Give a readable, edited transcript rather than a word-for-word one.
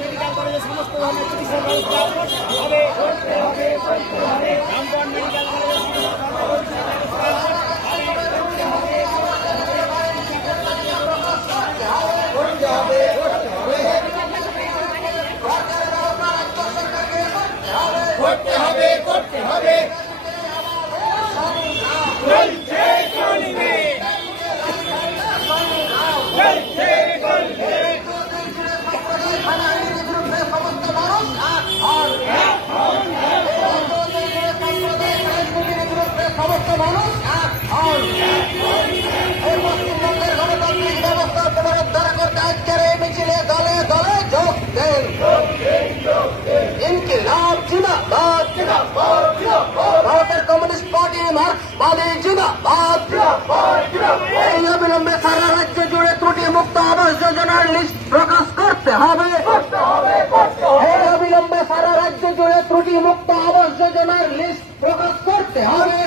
Medical কলেজে সমস্ত ধরনের চিকিৎসা ব্যবস্থা হবে। রামগঞ্জ মেডিকেল কলেজে করতে হবে। সমস্ত মানুষ পশ্চিমবঙ্গের গণতান্ত্রিক ব্যবস্থা পুনরুদ্ধার করতে আজকের এই মিছিলে দলে দলে যোগ দেন। ইনকিলাব জিন্দাবাদ, ভারতের কমিউনিস্ট পার্টি মার্ক্সবাদী জিন্দাবাদ। এই অবিলম্বে সারা রাজ্য জুড়ে ত্রুটি মুক্ত আবাস যোজনার লিস্ট প্রকাশ করতে হবে। এই অবিলম্বে সারা রাজ্য জুড়ে ত্রুটি মুক্ত আবাস যোজনার লিস্ট প্রকাশ করতে হবে।